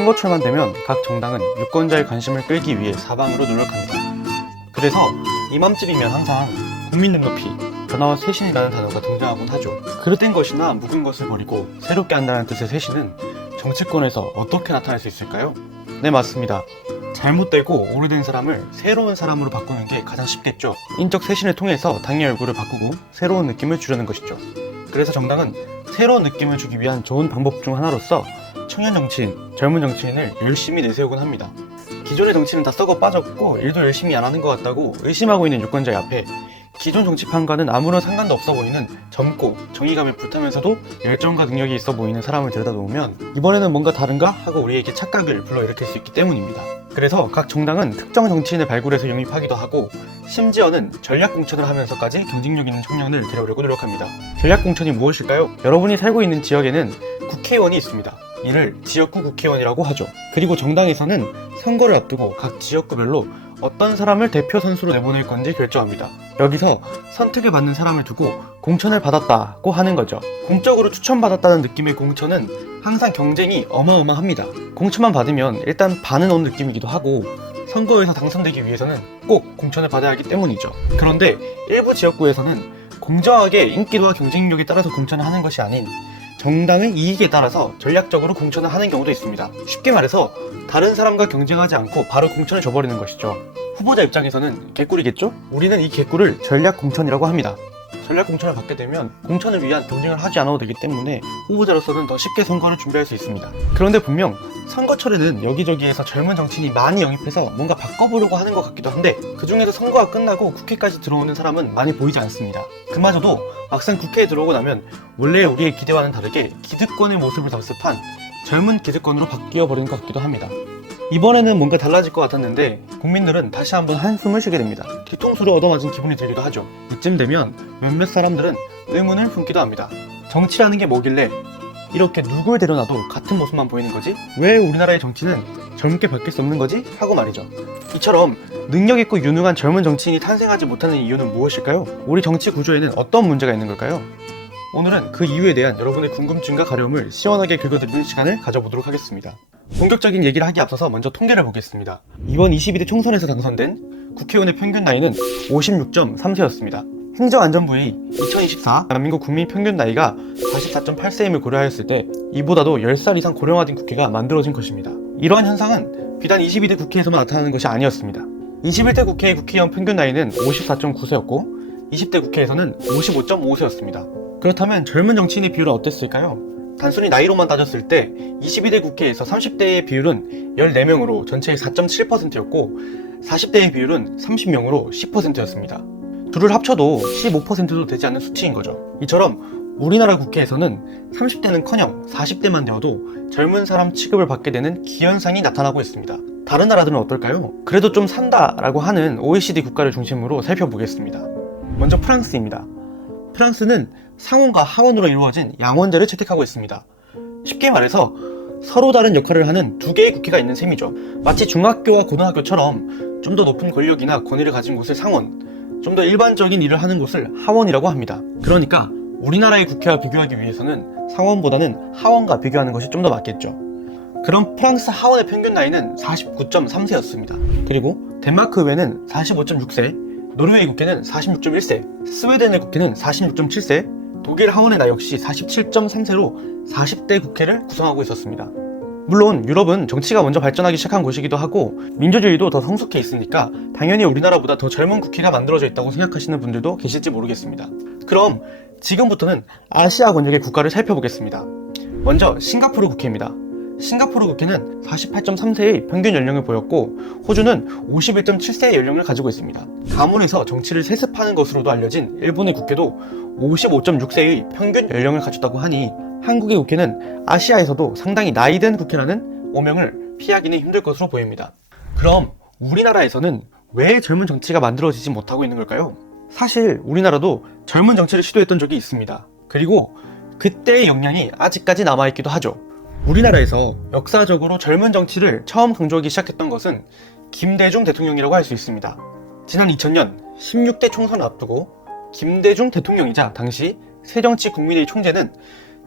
선거철만 되면 각 정당은 유권자의 관심을 끌기 위해 사방으로 노력합니다. 그래서 이맘쯤이면 항상 국민 눈높이, 변화와 쇄신이라는 단어가 등장하곤 하죠. 그릇된 것이나 묵은 것을 버리고 새롭게 한다는 뜻의 쇄신은 정치권에서 어떻게 나타날 수 있을까요? 네, 맞습니다. 잘못되고 오래된 사람을 새로운 사람으로 바꾸는 게 가장 쉽겠죠. 인적 쇄신을 통해서 당의 얼굴을 바꾸고 새로운 느낌을 주려는 것이죠. 그래서 정당은 새로운 느낌을 주기 위한 좋은 방법 중 하나로서 청년 정치인, 젊은 정치인을 열심히 내세우곤 합니다. 기존의 정치는 다 썩어 빠졌고 일도 열심히 안 하는 것 같다고 의심하고 있는 유권자의 앞에 기존 정치판과는 아무런 상관도 없어 보이는 젊고 정의감에 불타면서도 열정과 능력이 있어 보이는 사람을 들여다 놓으면 이번에는 뭔가 다른가? 하고 우리에게 착각을 불러일으킬 수 있기 때문입니다. 그래서 각 정당은 특정 정치인을 발굴해서 영입하기도 하고 심지어는 전략 공천을 하면서까지 경쟁력 있는 청년을 데려오려고 노력합니다. 전략 공천이 무엇일까요? 여러분이 살고 있는 지역에는 국회의원이 있습니다. 이를 지역구 국회의원이라고 하죠. 그리고 정당에서는 선거를 앞두고 각 지역구별로 어떤 사람을 대표 선수로 내보낼 건지 결정합니다. 여기서 선택을 받는 사람을 두고 공천을 받았다고 하는 거죠. 공적으로 추천받았다는 느낌의 공천은 항상 경쟁이 어마어마합니다. 공천만 받으면 일단 반은 온 느낌이기도 하고 선거에서 당선되기 위해서는 꼭 공천을 받아야 하기 때문이죠. 그런데 일부 지역구에서는 공정하게 인기도와 경쟁력에 따라서 공천을 하는 것이 아닌 정당의 이익에 따라서 전략적으로 공천을 하는 경우도 있습니다. 쉽게 말해서 다른 사람과 경쟁하지 않고 바로 공천을 줘버리는 것이죠. 후보자 입장에서는 개꿀이겠죠? 우리는 이 개꿀을 전략 공천이라고 합니다. 전략 공천을 받게 되면 공천을 위한 경쟁을 하지 않아도 되기 때문에 후보자로서는 더 쉽게 선거를 준비할 수 있습니다. 그런데 분명 선거철에는 여기저기에서 젊은 정치인이 많이 영입해서 뭔가 바꿔보려고 하는 것 같기도 한데 그 중에서 선거가 끝나고 국회까지 들어오는 사람은 많이 보이지 않습니다. 그마저도 막상 국회에 들어오고 나면 원래 우리의 기대와는 다르게 기득권의 모습을 답습한 젊은 기득권으로 바뀌어버리는 것 같기도 합니다. 이번에는 뭔가 달라질 것 같았는데 국민들은 다시 한번 한숨을 쉬게 됩니다. 뒤통수를 얻어맞은 기분이 들기도 하죠. 이쯤 되면 몇몇 사람들은 의문을 품기도 합니다. 정치라는 게 뭐길래 이렇게 누굴 데려놔도 같은 모습만 보이는 거지? 왜 우리나라의 정치는 젊게 바뀔 수 없는 거지? 하고 말이죠. 이처럼 능력 있고 유능한 젊은 정치인이 탄생하지 못하는 이유는 무엇일까요? 우리 정치 구조에는 어떤 문제가 있는 걸까요? 오늘은 그 이유에 대한 여러분의 궁금증과 가려움을 시원하게 긁어드리는 시간을 가져보도록 하겠습니다. 본격적인 얘기를 하기 앞서서 먼저 통계를 보겠습니다. 이번 22대 총선에서 당선된 국회의원의 평균 나이는 56.3세였습니다. 행정안전부의 2024 대한민국 국민 평균 나이가 44.8세임을 고려하였을 때 이보다도 10살 이상 고령화된 국회가 만들어진 것입니다. 이러한 현상은 비단 22대 국회에서만 나타나는 것이 아니었습니다. 21대 국회의 국회의원 평균 나이는 54.9세였고 20대 국회에서는 55.5세였습니다. 그렇다면 젊은 정치인의 비율은 어땠을까요? 단순히 나이로만 따졌을 때 22대 국회에서 30대의 비율은 14명으로 전체의 4.7%였고 40대의 비율은 30명으로 10%였습니다. 둘을 합쳐도 15%도 되지 않는 수치인 거죠. 이처럼 우리나라 국회에서는 30대는커녕 40대만 되어도 젊은 사람 취급을 받게 되는 기현상이 나타나고 있습니다. 다른 나라들은 어떨까요? 그래도 좀 산다라고 하는 OECD 국가를 중심으로 살펴보겠습니다. 먼저 프랑스입니다. 프랑스는 상원과 하원으로 이루어진 양원제를 채택하고 있습니다. 쉽게 말해서 서로 다른 역할을 하는 두 개의 국회가 있는 셈이죠. 마치 중학교와 고등학교처럼 좀 더 높은 권력이나 권위를 가진 곳을 상원, 좀 더 일반적인 일을 하는 곳을 하원이라고 합니다. 그러니까 우리나라의 국회와 비교하기 위해서는 상원보다는 하원과 비교하는 것이 좀 더 맞겠죠. 그럼 프랑스 하원의 평균 나이는 49.3세였습니다. 그리고 덴마크 의회는 45.6세, 노르웨이 국회는 46.1세, 스웨덴의 국회는 46.7세, 독일 하원의 나이 역시 47.3세로 40대 국회를 구성하고 있었습니다. 물론 유럽은 정치가 먼저 발전하기 시작한 곳이기도 하고 민주주의도 더 성숙해 있으니까 당연히 우리나라보다 더 젊은 국회가 만들어져 있다고 생각하시는 분들도 계실지 모르겠습니다. 그럼 지금부터는 아시아 권역의 국가를 살펴보겠습니다. 먼저 싱가포르 국회입니다. 싱가포르 국회는 48.3세의 평균 연령을 보였고 호주는 51.7세의 연령을 가지고 있습니다. 가문에서 정치를 세습하는 것으로도 알려진 일본의 국회도 55.6세의 평균 연령을 갖췄다고 하니 한국의 국회는 아시아에서도 상당히 나이든 국회라는 오명을 피하기는 힘들 것으로 보입니다. 그럼 우리나라에서는 왜 젊은 정치가 만들어지지 못하고 있는 걸까요? 사실 우리나라도 젊은 정치를 시도했던 적이 있습니다. 그리고 그때의 역량이 아직까지 남아있기도 하죠. 우리나라에서 역사적으로 젊은 정치를 처음 강조하기 시작했던 것은 김대중 대통령이라고 할 수 있습니다. 지난 2000년 16대 총선을 앞두고 김대중 대통령이자 당시 새정치국민회의 총재는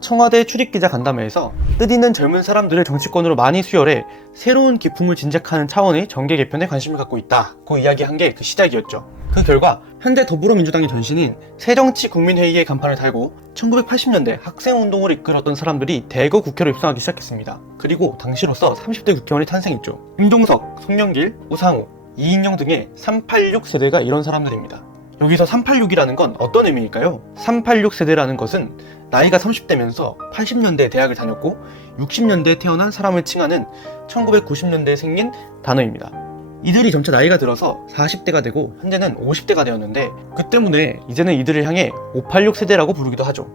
청와대 출입기자 간담회에서 뜻있는 젊은 사람들을 정치권으로 많이 수혈해 새로운 기풍을 진작하는 차원의 정계 개편에 관심을 갖고 있다고 이야기한 게 그 시작이었죠. 그 결과 현재 더불어민주당의 전신인 새정치국민회의의 간판을 달고 1980년대 학생운동을 이끌었던 사람들이 대거 국회로 입성하기 시작했습니다. 그리고 당시로서 30대 국회의원이 탄생했죠. 임종석, 송영길, 우상호, 이인영 등의 386 세대가 이런 사람들입니다. 여기서 386이라는 건 어떤 의미일까요? 386 세대라는 것은 나이가 30대면서 80년대에 대학을 다녔고 60년대에 태어난 사람을 칭하는 1990년대에 생긴 단어입니다. 이들이 점차 나이가 들어서 40대가 되고 현재는 50대가 되었는데 그 때문에 이제는 이들을 향해 586 세대라고 부르기도 하죠.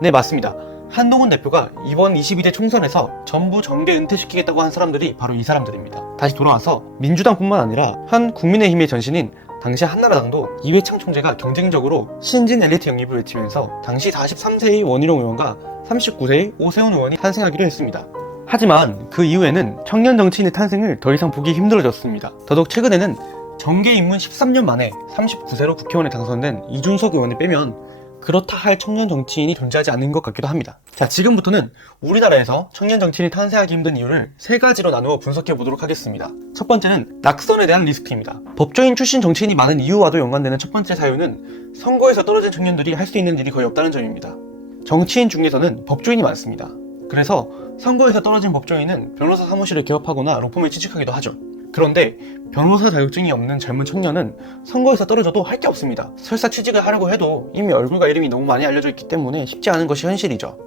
네, 맞습니다. 한동훈 대표가 이번 22대 총선에서 전부 정계 은퇴시키겠다고 한 사람들이 바로 이 사람들입니다. 다시 돌아와서 민주당뿐만 아니라 현 국민의힘의 전신인 당시 한나라당도 이회창 총재가 경쟁적으로 신진 엘리트 영입을 외치면서 당시 43세의 원희룡 의원과 39세의 오세훈 의원이 탄생하기로 했습니다. 하지만 그 이후에는 청년 정치인의 탄생을 더 이상 보기 힘들어졌습니다. 더더욱 최근에는 정계 입문 13년 만에 39세로 국회의원에 당선된 이준석 의원을 빼면 그렇다 할 청년 정치인이 존재하지 않는 것 같기도 합니다. 자, 지금부터는 우리나라에서 청년 정치인이 탄생하기 힘든 이유를 세 가지로 나누어 분석해 보도록 하겠습니다. 첫 번째는 낙선에 대한 리스크입니다. 법조인 출신 정치인이 많은 이유와도 연관되는 첫 번째 사유는 선거에서 떨어진 청년들이 할 수 있는 일이 거의 없다는 점입니다. 정치인 중에서는 법조인이 많습니다. 그래서 선거에서 떨어진 법조인은 변호사 사무실을 개업하거나 로펌에 취직하기도 하죠. 그런데 변호사 자격증이 없는 젊은 청년은 선거에서 떨어져도 할 게 없습니다. 설사 취직을 하려고 해도 이미 얼굴과 이름이 너무 많이 알려져 있기 때문에 쉽지 않은 것이 현실이죠.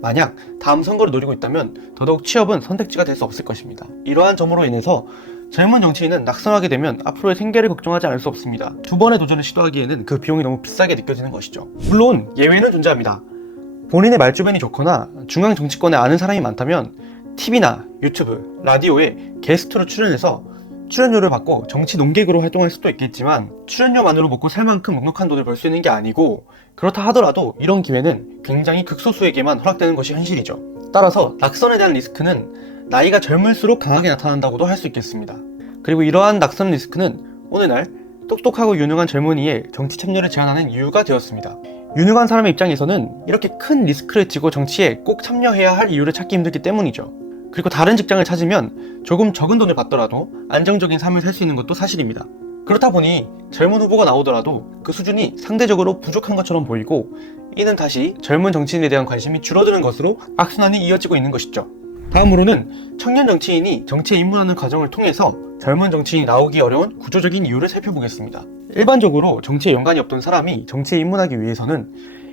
만약 다음 선거를 노리고 있다면 더더욱 취업은 선택지가 될 수 없을 것입니다. 이러한 점으로 인해서 젊은 정치인은 낙선하게 되면 앞으로의 생계를 걱정하지 않을 수 없습니다. 두 번의 도전을 시도하기에는 그 비용이 너무 비싸게 느껴지는 것이죠. 물론 예외는 존재합니다. 본인의 말주변이 좋거나 중앙 정치권에 아는 사람이 많다면 TV나 유튜브, 라디오에 게스트로 출연해서 출연료를 받고 정치 논객으로 활동할 수도 있겠지만 출연료만으로 먹고 살 만큼 넉넉한 돈을 벌 수 있는 게 아니고 그렇다 하더라도 이런 기회는 굉장히 극소수에게만 허락되는 것이 현실이죠. 따라서 낙선에 대한 리스크는 나이가 젊을수록 강하게 나타난다고도 할 수 있겠습니다. 그리고 이러한 낙선 리스크는 오늘날 똑똑하고 유능한 젊은이의 정치 참여를 제한하는 이유가 되었습니다. 유능한 사람의 입장에서는 이렇게 큰 리스크를 지고 정치에 꼭 참여해야 할 이유를 찾기 힘들기 때문이죠. 그리고 다른 직장을 찾으면 조금 적은 돈을 받더라도 안정적인 삶을 살 수 있는 것도 사실입니다. 그렇다 보니 젊은 후보가 나오더라도 그 수준이 상대적으로 부족한 것처럼 보이고 이는 다시 젊은 정치인에 대한 관심이 줄어드는 것으로 악순환이 이어지고 있는 것이죠. 다음으로는 청년 정치인이 정치에 입문하는 과정을 통해서 젊은 정치인이 나오기 어려운 구조적인 이유를 살펴보겠습니다. 일반적으로 정치에 연관이 없던 사람이 정치에 입문하기 위해서는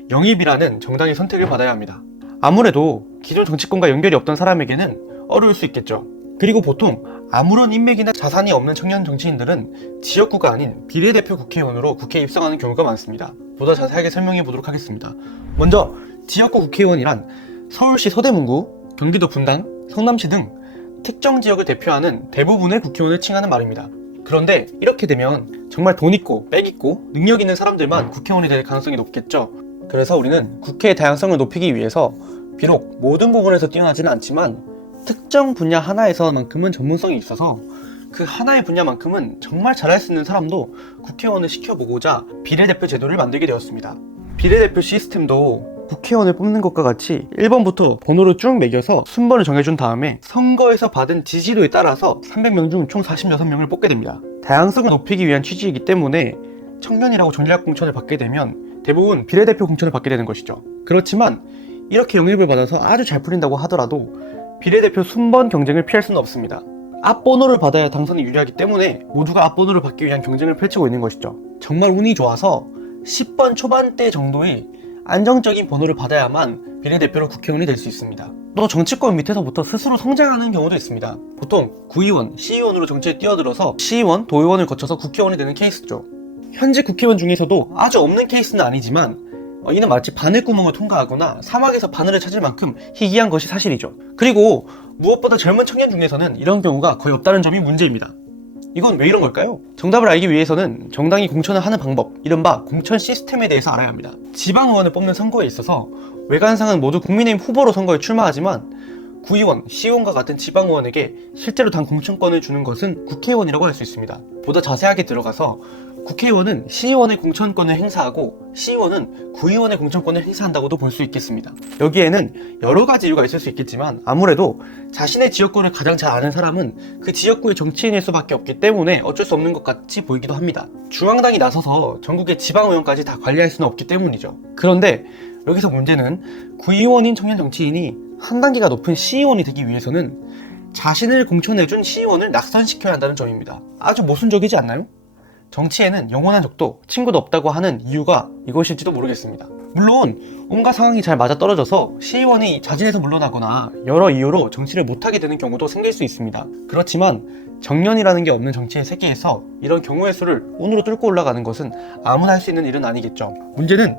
영입이라는 정당의 선택을 받아야 합니다. 아무래도 기존 정치권과 연결이 없던 사람에게는 어려울 수 있겠죠. 그리고 보통 아무런 인맥이나 자산이 없는 청년 정치인들은 지역구가 아닌 비례대표 국회의원으로 국회에 입성하는 경우가 많습니다. 보다 자세하게 설명해 보도록 하겠습니다. 먼저 지역구 국회의원이란 서울시 서대문구, 경기도 분당, 성남시 등 특정 지역을 대표하는 대부분의 국회의원을 칭하는 말입니다. 그런데 이렇게 되면 정말 돈 있고 빽 있고 능력 있는 사람들만 국회의원이 될 가능성이 높겠죠. 그래서 우리는 국회의 다양성을 높이기 위해서 비록 모든 부분에서 뛰어나지는 않지만 특정 분야 하나에서만큼은 전문성이 있어서 그 하나의 분야만큼은 정말 잘할 수 있는 사람도 국회의원을 시켜보고자 비례대표 제도를 만들게 되었습니다. 비례대표 시스템도 국회의원을 뽑는 것과 같이 1번부터 번호를 쭉 매겨서 순번을 정해준 다음에 선거에서 받은 지지도에 따라서 300명 중 총 46명을 뽑게 됩니다. 다양성을 높이기 위한 취지이기 때문에 청년이라고 전략 공천을 받게 되면 대부분 비례대표 공천을 받게 되는 것이죠. 그렇지만 이렇게 영입을 받아서 아주 잘 풀린다고 하더라도 비례대표 순번 경쟁을 피할 수는 없습니다. 앞번호를 받아야 당선이 유리하기 때문에 모두가 앞번호를 받기 위한 경쟁을 펼치고 있는 것이죠. 정말 운이 좋아서 10번 초반대 정도의 안정적인 번호를 받아야만 비례대표로 국회의원이 될 수 있습니다. 또 정치권 밑에서부터 스스로 성장하는 경우도 있습니다. 보통 구의원, 시의원으로 정치에 뛰어들어서 시의원, 도의원을 거쳐서 국회의원이 되는 케이스죠. 현재 국회의원 중에서도 아주 없는 케이스는 아니지만 이는 마치 바늘구멍을 통과하거나 사막에서 바늘을 찾을 만큼 희귀한 것이 사실이죠. 그리고 무엇보다 젊은 청년 중에서는 이런 경우가 거의 없다는 점이 문제입니다. 이건 왜 이런 걸까요? 정답을 알기 위해서는 정당이 공천을 하는 방법, 이른바 공천 시스템에 대해서 알아야 합니다. 지방의원을 뽑는 선거에 있어서 외관상은 모두 국민의힘 후보로 선거에 출마하지만 구의원, 시의원과 같은 지방의원에게 실제로 당 공천권을 주는 것은 국회의원이라고 할 수 있습니다. 보다 자세하게 들어가서 국회의원은 시의원의 공천권을 행사하고 시의원은 구의원의 공천권을 행사한다고도 볼 수 있겠습니다. 여기에는 여러 가지 이유가 있을 수 있겠지만 아무래도 자신의 지역구를 가장 잘 아는 사람은 그 지역구의 정치인일 수밖에 없기 때문에 어쩔 수 없는 것 같이 보이기도 합니다. 중앙당이 나서서 전국의 지방의원까지 다 관리할 수는 없기 때문이죠. 그런데 여기서 문제는 구의원인 청년 정치인이 한 단계가 높은 시의원이 되기 위해서는 자신을 공천해준 시의원을 낙선시켜야 한다는 점입니다. 아주 모순적이지 않나요? 정치에는 영원한 적도 친구도 없다고 하는 이유가 이것일지도 모르겠습니다. 물론 온갖 상황이 잘 맞아떨어져서 시의원이 자진해서 물러나거나 여러 이유로 정치를 못하게 되는 경우도 생길 수 있습니다. 그렇지만 정년이라는 게 없는 정치의 세계에서 이런 경우의 수를 운으로 뚫고 올라가는 것은 아무나 할 수 있는 일은 아니겠죠. 문제는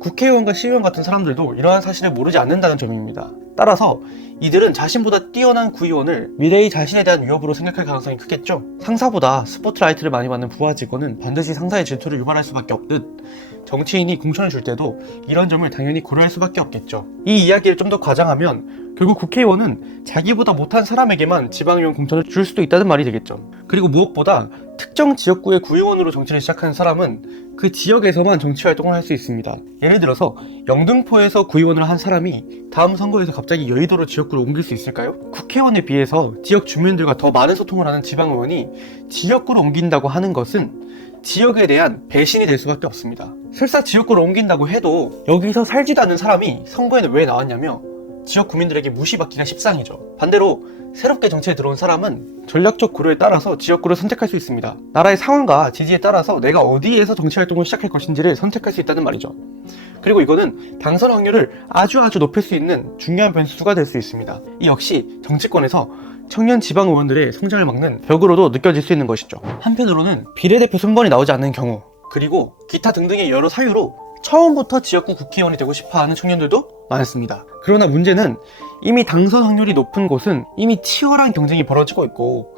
국회의원과 시의원 같은 사람들도 이러한 사실을 모르지 않는다는 점입니다. 따라서 이들은 자신보다 뛰어난 구의원을 미래의 자신에 대한 위협으로 생각할 가능성이 크겠죠. 상사보다 스포트라이트를 많이 받는 부하 직원은 반드시 상사의 질투를 유발할 수밖에 없듯 정치인이 공천을 줄 때도 이런 점을 당연히 고려할 수밖에 없겠죠. 이 이야기를 좀 더 과장하면 결국 국회의원은 자기보다 못한 사람에게만 지방의원 공천을 줄 수도 있다는 말이 되겠죠. 그리고 무엇보다 특정 지역구의 구의원으로 정치를 시작하는 사람은 그 지역에서만 정치활동을 할 수 있습니다. 예를 들어서 영등포에서 구의원을 한 사람이 다음 선거에서 갑자기 여의도로 지역구를 옮길 수 있을까요? 국회의원에 비해서 지역 주민들과 더 많은 소통을 하는 지방의원이 지역구를 옮긴다고 하는 것은 지역에 대한 배신이 될 수밖에 없습니다. 설사 지역구를 옮긴다고 해도 여기서 살지도 않는 사람이 선거에는 왜 나왔냐며 지역 구민들에게 무시받기가 십상이죠. 반대로 새롭게 정치에 들어온 사람은 전략적 고려에 따라서 지역구를 선택할 수 있습니다. 나라의 상황과 지지에 따라서 내가 어디에서 정치활동을 시작할 것인지를 선택할 수 있다는 말이죠. 그리고 이거는 당선 확률을 아주 높일 수 있는 중요한 변수가 될 수 있습니다. 이 역시 정치권에서 청년 지방 의원들의 성장을 막는 벽으로도 느껴질 수 있는 것이죠. 한편으로는 비례대표 순번이 나오지 않는 경우, 그리고 기타 등등의 여러 사유로 처음부터 지역구 국회의원이 되고 싶어하는 청년들도 많습니다. 그러나 문제는 이미 당선 확률이 높은 곳은 이미 치열한 경쟁이 벌어지고 있고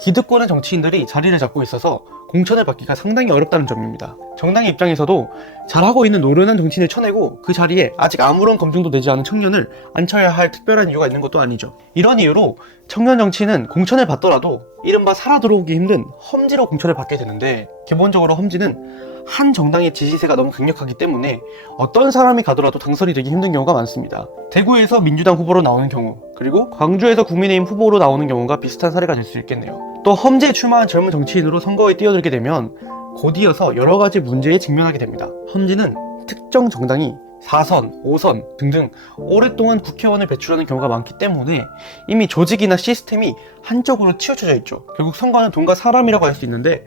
기득권의 정치인들이 자리를 잡고 있어서 공천을 받기가 상당히 어렵다는 점입니다. 정당의 입장에서도 잘하고 있는 노련한 정치인을 쳐내고 그 자리에 아직 아무런 검증도 되지 않은 청년을 앉혀야 할 특별한 이유가 있는 것도 아니죠. 이런 이유로 청년 정치인은 공천을 받더라도 이른바 살아 들어오기 힘든 험지로 공천을 받게 되는데, 기본적으로 험지는 한 정당의 지지세가 너무 강력하기 때문에 어떤 사람이 가더라도 당선이 되기 힘든 경우가 많습니다. 대구에서 민주당 후보로 나오는 경우, 그리고 광주에서 국민의힘 후보로 나오는 경우가 비슷한 사례가 될 수 있겠네요. 또 험지에 출마한 젊은 정치인으로 선거에 뛰어들게 되면 곧이어서 여러 가지 문제에 직면하게 됩니다. 험지는 특정 정당이 4선, 5선 등등 오랫동안 국회의원을 배출하는 경우가 많기 때문에 이미 조직이나 시스템이 한쪽으로 치우쳐져 있죠. 결국 선거는 돈과 사람이라고 할 수 있는데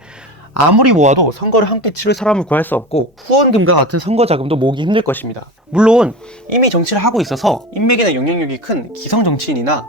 아무리 모아도 선거를 함께 치를 사람을 구할 수 없고 후원금과 같은 선거 자금도 모으기 힘들 것입니다. 물론 이미 정치를 하고 있어서 인맥이나 영향력이 큰 기성 정치인이나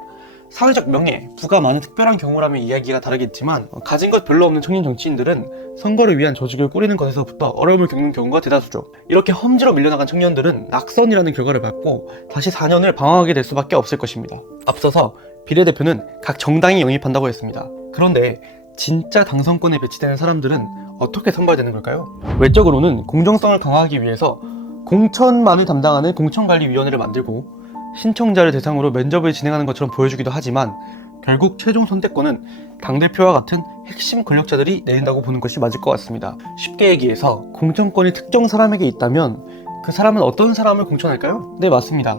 사회적 명예, 부가 많은 특별한 경우라면 이야기가 다르겠지만 가진 것 별로 없는 청년 정치인들은 선거를 위한 조직을 꾸리는 것에서부터 어려움을 겪는 경우가 대다수죠. 이렇게 험지로 밀려나간 청년들은 낙선이라는 결과를 받고 다시 4년을 방황하게 될 수밖에 없을 것입니다. 앞서서 비례대표는 각 정당이 영입한다고 했습니다. 그런데 진짜 당선권에 배치되는 사람들은 어떻게 선발되는 걸까요? 외적으로는 공정성을 강화하기 위해서 공천만을 담당하는 공천관리위원회를 만들고 신청자를 대상으로 면접을 진행하는 것처럼 보여주기도 하지만 결국 최종 선택권은 당대표와 같은 핵심 권력자들이 내린다고 보는 것이 맞을 것 같습니다. 쉽게 얘기해서 공천권이 특정 사람에게 있다면 그 사람은 어떤 사람을 공천할까요? 네, 맞습니다.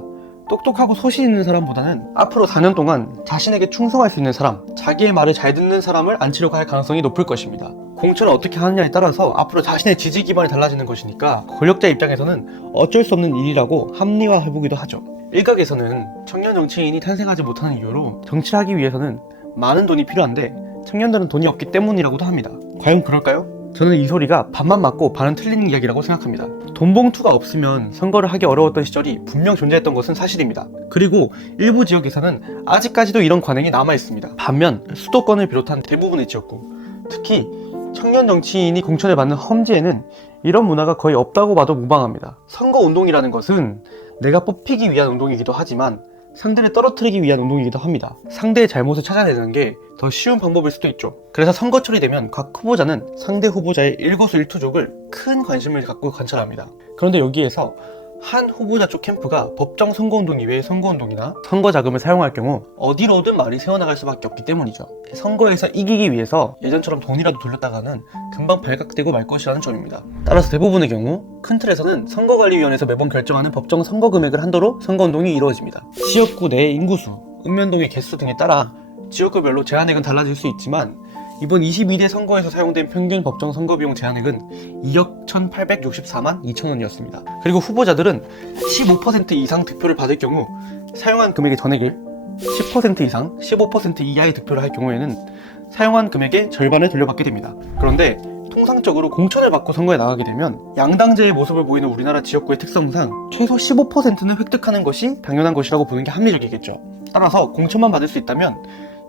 똑똑하고 소신 있는 사람보다는 앞으로 4년 동안 자신에게 충성할 수 있는 사람, 자기의 말을 잘 듣는 사람을 앉히려고 할 가능성이 높을 것입니다. 공천을 어떻게 하느냐에 따라서 앞으로 자신의 지지 기반이 달라지는 것이니까 권력자 입장에서는 어쩔 수 없는 일이라고 합리화해보기도 하죠. 일각에서는 청년 정치인이 탄생하지 못하는 이유로 정치를 하기 위해서는 많은 돈이 필요한데 청년들은 돈이 없기 때문이라고도 합니다. 과연 그럴까요? 저는 이 소리가 반만 맞고 반은 틀린 이야기라고 생각합니다. 돈봉투가 없으면 선거를 하기 어려웠던 시절이 분명 존재했던 것은 사실입니다. 그리고 일부 지역에서는 아직까지도 이런 관행이 남아있습니다. 반면 수도권을 비롯한 대부분의 지역구, 특히 청년 정치인이 공천을 받는 험지에는 이런 문화가 거의 없다고 봐도 무방합니다. 선거운동이라는 것은 내가 뽑히기 위한 운동이기도 하지만 상대를 떨어뜨리기 위한 운동이기도 합니다. 상대의 잘못을 찾아내는 게 더 쉬운 방법일 수도 있죠. 그래서 선거철이 되면 각 후보자는 상대 후보자의 일거수일투족을 큰 관심을 갖고 관찰합니다. 그런데 여기에서 한 후보자 쪽 캠프가 법정 선거운동 이외의 선거운동이나 선거 자금을 사용할 경우 어디로든 말이 새어나갈 수밖에 없기 때문이죠. 선거에서 이기기 위해서 예전처럼 돈이라도 돌렸다가는 금방 발각되고 말 것이라는 점입니다. 따라서 대부분의 경우 큰 틀에서는 선거관리위원회에서 매번 결정하는 법정 선거 금액을 한도로 선거운동이 이루어집니다. 지역구 내 인구수, 읍면동의 개수 등에 따라 지역구별로 제한액은 달라질 수 있지만 이번 22대 선거에서 사용된 평균 법정 선거비용 제한액은 2억 1,864만 2천원이었습니다. 그리고 후보자들은 15% 이상 득표를 받을 경우 사용한 금액의 전액을 10% 이상, 15% 이하의 득표를 할 경우에는 사용한 금액의 절반을 돌려받게 됩니다. 그런데 통상적으로 공천을 받고 선거에 나가게 되면 양당제의 모습을 보이는 우리나라 지역구의 특성상 최소 15%는 획득하는 것이 당연한 것이라고 보는 게 합리적이겠죠. 따라서 공천만 받을 수 있다면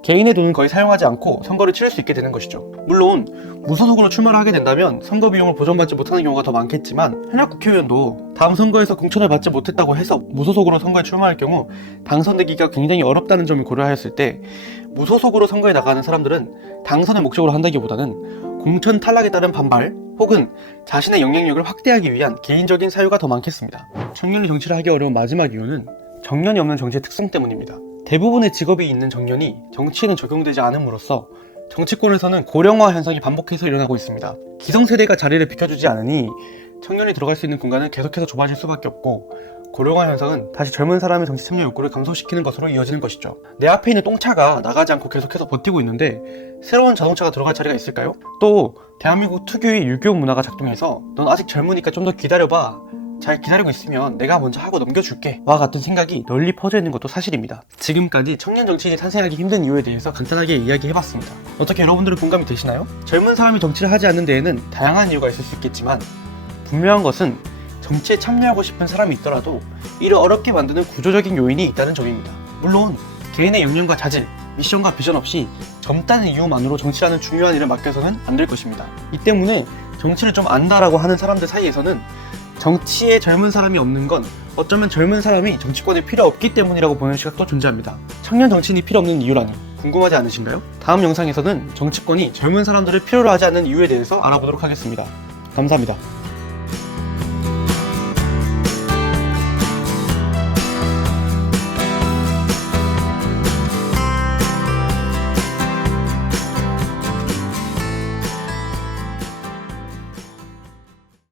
개인의 돈은 거의 사용하지 않고 선거를 치를 수 있게 되는 것이죠. 물론 무소속으로 출마를 하게 된다면 선거 비용을 보전받지 못하는 경우가 더 많겠지만 현역 국회의원도 다음 선거에서 공천을 받지 못했다고 해서 무소속으로 선거에 출마할 경우 당선되기가 굉장히 어렵다는 점을 고려하였을 때 무소속으로 선거에 나가는 사람들은 당선을 목적으로 한다기보다는 공천 탈락에 따른 반발 혹은 자신의 영향력을 확대하기 위한 개인적인 사유가 더 많겠습니다. 청년이 정치를 하기 어려운 마지막 이유는 정년이 없는 정치의 특성 때문입니다. 대부분의 직업이 있는 정년이 정치에는 적용되지 않음으로써 정치권에서는 고령화 현상이 반복해서 일어나고 있습니다. 기성세대가 자리를 비켜주지 않으니 청년이 들어갈 수 있는 공간은 계속해서 좁아질 수밖에 없고 고령화 현상은 다시 젊은 사람의 정치 참여 욕구를 감소시키는 것으로 이어지는 것이죠. 내 앞에 있는 똥차가 나가지 않고 계속해서 버티고 있는데 새로운 자동차가 들어갈 자리가 있을까요? 또 대한민국 특유의 유교 문화가 작동해서 넌 아직 젊으니까 좀 더 기다려봐, 잘 기다리고 있으면 내가 먼저 하고 넘겨줄게 와 같은 생각이 널리 퍼져 있는 것도 사실입니다. 지금까지 청년 정치인이 탄생하기 힘든 이유에 대해서 간단하게 이야기해봤습니다. 어떻게 여러분들은 공감이 되시나요? 젊은 사람이 정치를 하지 않는 데에는 다양한 이유가 있을 수 있겠지만 분명한 것은 정치에 참여하고 싶은 사람이 있더라도 이를 어렵게 만드는 구조적인 요인이 있다는 점입니다. 물론 개인의 역량과 자질, 미션과 비전 없이 젊다는 이유만으로 정치라는 중요한 일을 맡겨서는 안 될 것입니다. 이 때문에 정치를 좀 안다라고 하는 사람들 사이에서는 정치에 젊은 사람이 없는 건 어쩌면 젊은 사람이 정치권에 필요 없기 때문이라고 보는 시각도 존재합니다. 청년 정치인이 필요 없는 이유라니 궁금하지 않으신가요? 다음 영상에서는 정치권이 젊은 사람들을 필요로 하지 않는 이유에 대해서 알아보도록 하겠습니다. 감사합니다.